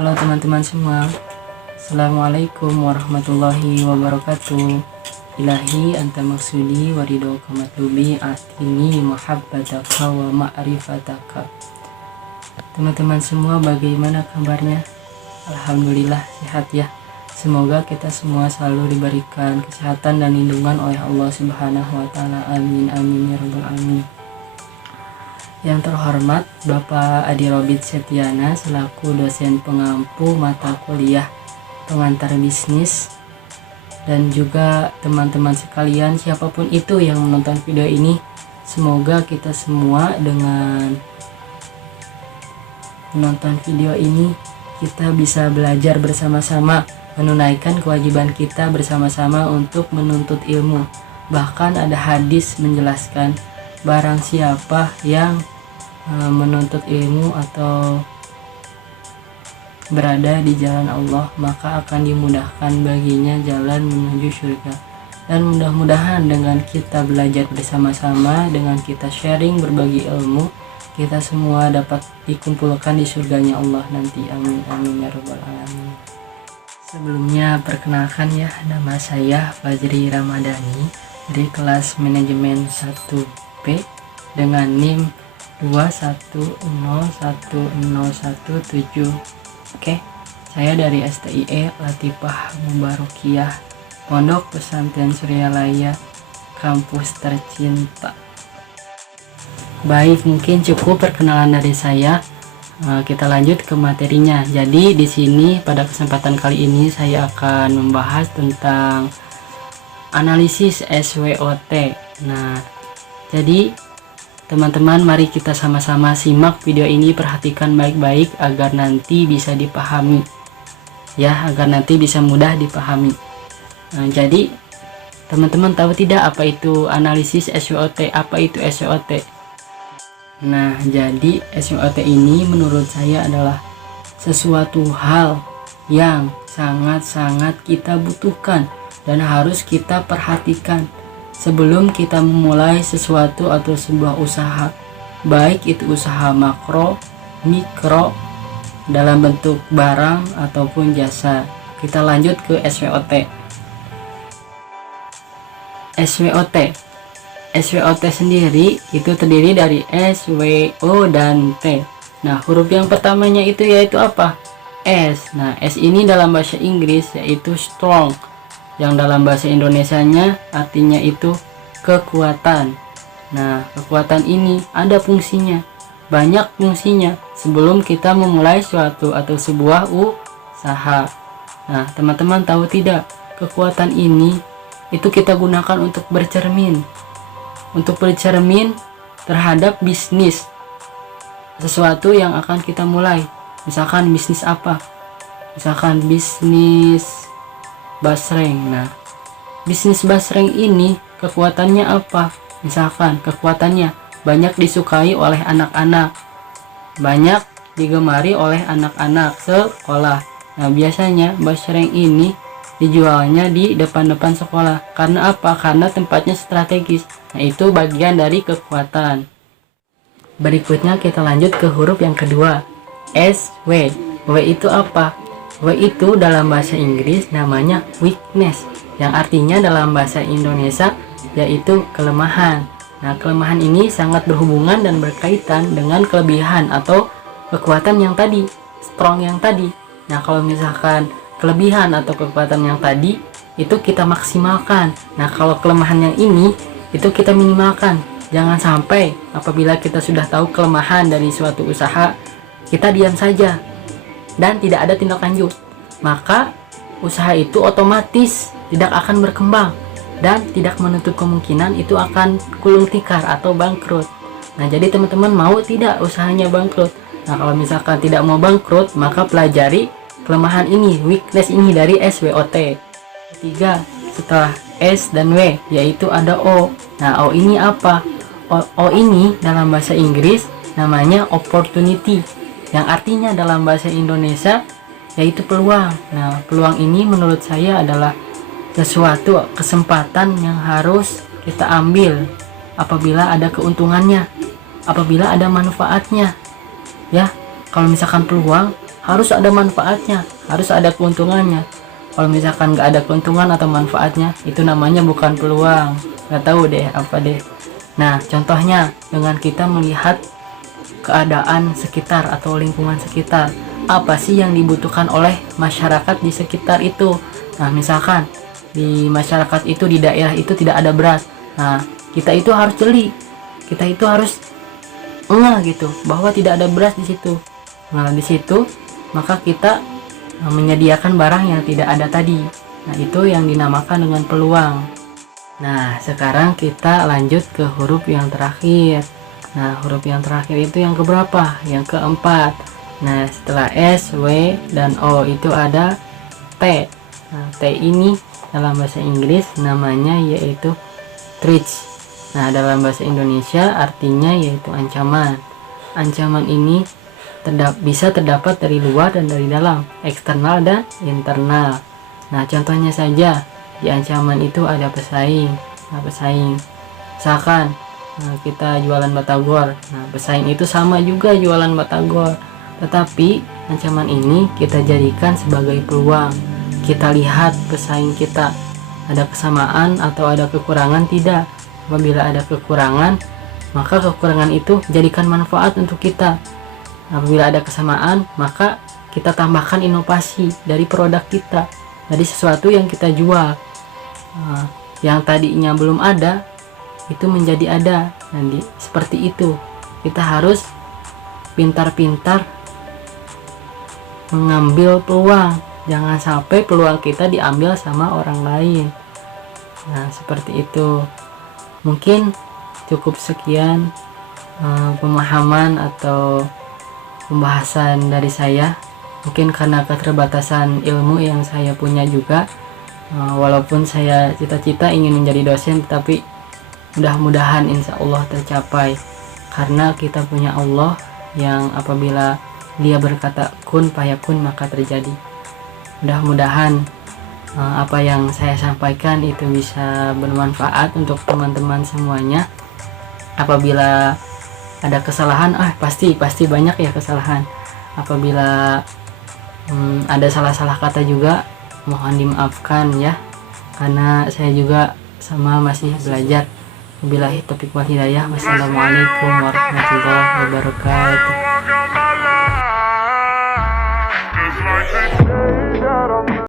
Halo teman-teman semua. Assalamualaikum warahmatullahi wabarakatuh. Ilahi anta maksudi waridauka matlubi atini mahabbataka wa ma'rifataka. Teman-teman semua, bagaimana kabarnya? Alhamdulillah sehat ya. Semoga kita semua selalu diberikan kesehatan dan lindungan oleh Allah Subhanahu wa taala. Amin amin ya rabbal alamin. Yang terhormat Bapak Adi Robit Septiana selaku dosen pengampu mata kuliah pengantar bisnis, dan juga teman-teman sekalian siapapun itu yang menonton video ini, semoga kita semua dengan menonton video ini kita bisa belajar bersama-sama, menunaikan kewajiban kita bersama-sama untuk menuntut ilmu. Bahkan ada hadis menjelaskan, barang siapa yang menuntut ilmu atau berada di jalan Allah, maka akan dimudahkan baginya jalan menuju surga. Dan mudah-mudahan dengan kita belajar bersama-sama, dengan kita sharing berbagi ilmu, kita semua dapat dikumpulkan di surganya Allah nanti. Amin amin ya rabbal alamin. Sebelumnya perkenalkan ya, nama saya Fajri Ramadhani dari kelas manajemen 1B dengan NIM 2101017. Oke, saya dari STIE Latifah Mubarokiyah, Pondok Pesantren Suryalaya, kampus tercinta. Baik, mungkin cukup perkenalan dari saya. Kita lanjut ke materinya. Jadi di sini pada kesempatan kali ini saya akan membahas tentang analisis SWOT. Nah, jadi teman-teman, mari kita sama-sama simak video ini, perhatikan baik-baik agar nanti bisa dipahami ya, agar nanti bisa mudah dipahami. Nah, jadi teman-teman tahu tidak apa itu analisis SWOT? Apa itu SWOT? Nah, jadi SWOT ini menurut saya adalah sesuatu hal yang sangat-sangat kita butuhkan dan harus kita perhatikan sebelum kita memulai sesuatu atau sebuah usaha, baik itu usaha makro, mikro, dalam bentuk barang ataupun jasa. Kita lanjut ke SWOT. SWOT sendiri itu terdiri dari S, W, O, dan T. Nah, huruf yang pertamanya itu yaitu apa? S. Nah, S ini dalam bahasa Inggris yaitu strong, yang dalam bahasa Indonesianya artinya itu kekuatan. Nah, kekuatan ini ada fungsinya, banyak fungsinya sebelum kita memulai suatu atau sebuah usaha. Nah, teman-teman tahu tidak, kekuatan ini itu kita gunakan untuk bercermin terhadap bisnis sesuatu yang akan kita mulai. Misalkan bisnis apa? Misalkan bisnis basreng. Nah, bisnis basreng ini kekuatannya apa? Misalkan kekuatannya banyak disukai oleh anak-anak, banyak digemari oleh anak-anak sekolah. Nah, biasanya basreng ini dijualnya di depan-depan sekolah. Karena apa? Karena tempatnya strategis. Nah, itu bagian dari kekuatan. Berikutnya kita lanjut ke huruf yang kedua, S, W. W itu apa? W itu dalam bahasa Inggris namanya weakness, yang artinya dalam bahasa Indonesia yaitu kelemahan. Nah, kelemahan ini sangat berhubungan dan berkaitan dengan kelebihan atau kekuatan yang tadi, strong yang tadi. Nah, kalau misalkan kelebihan atau kekuatan yang tadi itu kita maksimalkan. Nah, kalau kelemahan yang ini itu kita minimalkan. Jangan sampai apabila kita sudah tahu kelemahan dari suatu usaha, kita diam saja dan tidak ada tindak lanjut, maka usaha itu otomatis tidak akan berkembang dan tidak menutup kemungkinan itu akan gulung tikar atau bangkrut. Nah, jadi teman-teman mau tidak usahanya bangkrut? Nah, kalau misalkan tidak mau bangkrut, maka pelajari kelemahan ini, weakness ini dari SWOT. Ketiga, setelah S dan W yaitu ada O. Nah, O ini apa? O ini dalam bahasa Inggris namanya opportunity, yang artinya dalam bahasa Indonesia yaitu peluang. Nah, peluang ini menurut saya adalah sesuatu kesempatan yang harus kita ambil apabila ada keuntungannya, apabila ada manfaatnya. Ya, kalau misalkan peluang harus ada manfaatnya, harus ada keuntungannya. Kalau misalkan nggak ada keuntungan atau manfaatnya, itu namanya bukan peluang. Nggak tahu deh apa deh. Nah, contohnya dengan kita melihat keadaan sekitar atau lingkungan sekitar, apa sih yang dibutuhkan oleh masyarakat di sekitar itu. Nah, misalkan di masyarakat itu, di daerah itu tidak ada beras. Nah, kita itu harus jeli, kita itu harus gitu bahwa tidak ada beras di situ. Nah, di situ maka kita menyediakan barang yang tidak ada tadi. Nah, itu yang dinamakan dengan peluang. Nah, sekarang kita lanjut ke huruf yang terakhir. Nah, huruf yang terakhir itu yang keberapa? Yang keempat. Nah, setelah S, W, dan O itu ada T. Nah, T ini dalam bahasa Inggris namanya yaitu threats. Nah, dalam bahasa Indonesia artinya yaitu ancaman. Ancaman ini bisa terdapat dari luar dan dari dalam, eksternal dan internal. Nah, contohnya saja, di ancaman itu ada pesaing. Nah, pesaing. Misalkan kita jualan batagor. Nah, pesaing itu sama juga jualan batagor. Tetapi ancaman ini kita jadikan sebagai peluang. Kita lihat pesaing kita ada kesamaan atau ada kekurangan tidak. Apabila ada kekurangan, maka kekurangan itu jadikan manfaat untuk kita. Apabila ada kesamaan, maka kita tambahkan inovasi dari produk kita, dari sesuatu yang kita jual. Yang tadinya belum ada, itu menjadi ada. Nanti seperti itu. Kita harus pintar-pintar mengambil peluang. Jangan sampai peluang kita diambil sama orang lain. Nah, seperti itu. Mungkin cukup sekian pemahaman atau pembahasan dari saya. Mungkin karena keterbatasan ilmu yang saya punya juga, walaupun saya cita-cita ingin menjadi dosen, tapi mudah-mudahan insya Allah tercapai, karena kita punya Allah yang apabila Dia berkata kun fayakun maka terjadi. Mudah-mudahan apa yang saya sampaikan itu bisa bermanfaat untuk teman-teman semuanya. Apabila ada kesalahan, pasti banyak ya kesalahan. Apabila ada salah-salah kata juga, mohon dimaafkan ya, karena saya juga sama masih belajar. Wabillahi taufiq wal hidayah. Wassalamualaikum warahmatullahi wabarakatuh.